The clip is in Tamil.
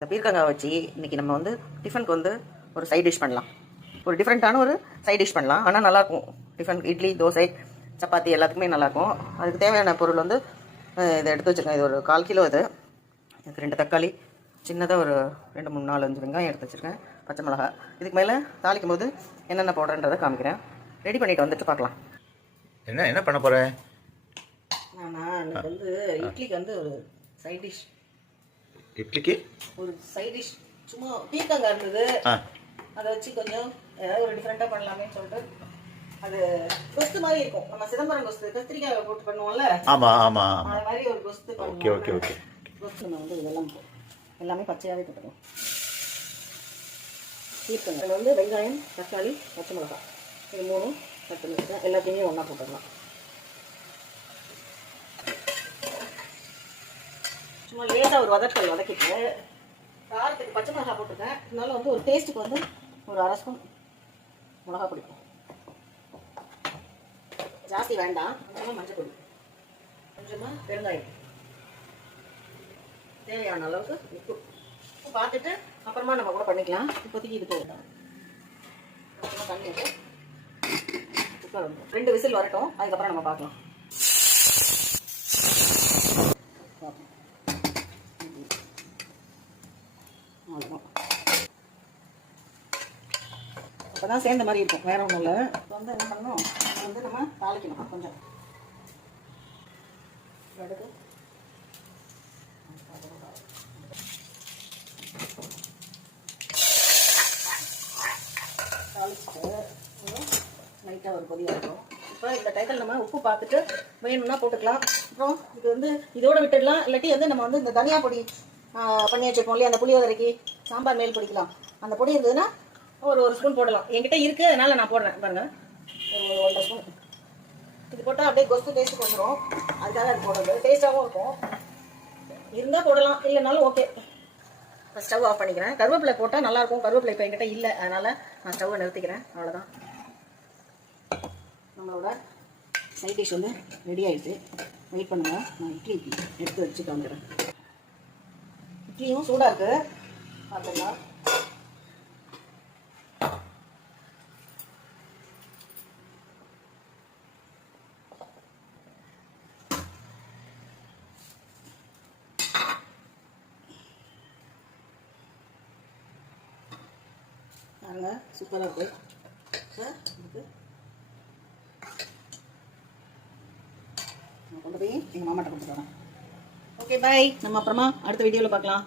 இந்த பீர்க்கங்காய் வச்சு இன்றைக்கி நம்ம வந்து டிஃபனுக்கு வந்து ஒரு சைட் டிஷ் பண்ணலாம். ஒரு டிஃப்ரெண்ட்டான ஒரு சைட் டிஷ் பண்ணலாம். ஆனால் நல்லாயிருக்கும். டிஃபன் இட்லி, தோசை, சப்பாத்தி எல்லாத்துக்குமே நல்லாயிருக்கும். அதுக்கு தேவையான பொருள் வந்து இதை எடுத்து வச்சுருக்கேன். இது ஒரு 1/4 கிலோ. இதுக்கு 2 தக்காளி, சின்னதாக ஒரு 2, 3, 4, 5 வெங்காயம் எடுத்து வச்சுருக்கேன். பச்சை மிளகா. இதுக்கு மேலே தாளிக்கும் போது என்னென்ன போடுறேன்றதை காமிக்கிறேன். ரெடி பண்ணிவிட்டு வந்துட்டு பார்க்கலாம். என்ன பண்ண போகிறேன்? நான் வந்து இட்லிக்கு வந்து ஒரு சைட் டிஷ். இட்லிக்கு ஒரு சைட் டிஷ் சும்மா பீர்க்கங்காய் இருந்தது, அதை வச்சு கொஞ்சம் ஏதாவது ஒரு டிஃப்ரெண்ட்டாக பண்ணலாமேன்னு சொல்லிட்டு. அது கொஸ்து மாதிரி இருக்கும். நம்ம சிதம்பரம் கொஸ்து கத்திரிக்காய் போட்டு பண்ணுவோம்ல, அது மாதிரி ஒரு கொஸ்து பண்ணுவோம். கொஸ்து நம்ம வந்து இதெல்லாம் எல்லாமே பச்சையாகவே போட்டுருவோம். பீர்க்கங்காய் அதில் வந்து வெங்காயம், தக்காளி, பச்சை மிளகாய், இது 3 கட் பண்ணிருக்கேன். எல்லாத்தையுமே ஒன்றா போட்டுடலாம். சும்மா லேசாக ஒரு வதக்கிட்டு காரத்துக்கு பச்சை மிளகா போட்டிருக்கேன். இதனால வந்து ஒரு டேஸ்ட்டுக்கு வந்து ஒரு 1/2 ஸ்பூன் மிளகா பொடி, ஜாஸ்தி வேண்டாம். கொஞ்சமாக மஞ்சள் பொடி, கொஞ்சமாக பெருங்காயம், தேவையான அளவுக்கு உப்பு பார்த்துட்டு அப்புறமா நம்ம கூட பண்ணிக்கலாம். இப்போதைக்கு இது போட்டோம். தண்ணி குக்கர் வந்து 2 விசில் வரட்டும். அதுக்கப்புறம் நம்ம பார்க்கலாம். அப்போதான் சேர்ந்த மாதிரி இருக்கும், வேற ஒன்றும் இல்லை. இப்போ வந்து என்ன பண்ணணும், வந்து நம்ம தாளிக்கணும். கொஞ்சம் எடுத்து தாளிச்சுட்டு லைட்டாக ஒரு கொதி இருக்கும். இப்போ இந்த டைத்தில் நம்ம உப்பு பார்த்துட்டு வேணும்னா போட்டுக்கலாம். அப்புறம் இது வந்து இதோட விட்டுடலாம். இல்லாட்டி வந்து நம்ம வந்து இந்த தனியா பொடி பண்ணி வச்சுருக்கோம் இல்லையா, அந்த புளியோதரைக்கு சாம்பார் மேல் பொடிக்கலாம். அந்த பொடி இருந்ததுன்னா ஒரு ஸ்பூன் போடலாம். என்கிட்ட இருக்குது, அதனால் நான் போடுறேன். பாருங்கள், ஒரு 1.5 ஸ்பூன். இது போட்டால் அப்படியே கொஸ்து டேஸ்ட்டுக்கு வந்துடும். அதுக்காக அது போடுறது டேஸ்ட்டாகவும் இருக்கும். இருந்தால் போடலாம், இல்லைனாலும் ஓகே. இப்போ ஸ்டவ் ஆஃப் பண்ணிக்கிறேன். கருவேப்பிலை போட்டால் நல்லாயிருக்கும். கருவேப்பிலை இப்போ என்கிட்ட இல்லை, அதனால் நான் ஸ்டவ்வை நிறுத்திக்கிறேன். அவ்வளோதான். நம்மளோட சைட் டிஷ் வந்து ரெடி ஆகிடுச்சு. வெயிட் பண்ணுங்கள், நான் இட்லி எடுத்து வச்சு காமிக்கிறேன். இட்லியும் சூடாக இருக்குது, பார்த்துக்கலாம். பாருங்க, சூப்பராக இருக்குது. இதுக்கு நான் கொண்டு போய் எங்கள் மாமாட்ட கொடுத்துட்டு வரேன். ஓகே, பாய். நம்ம அப்புறமா அடுத்த வீடியோவில் பார்க்கலாம்.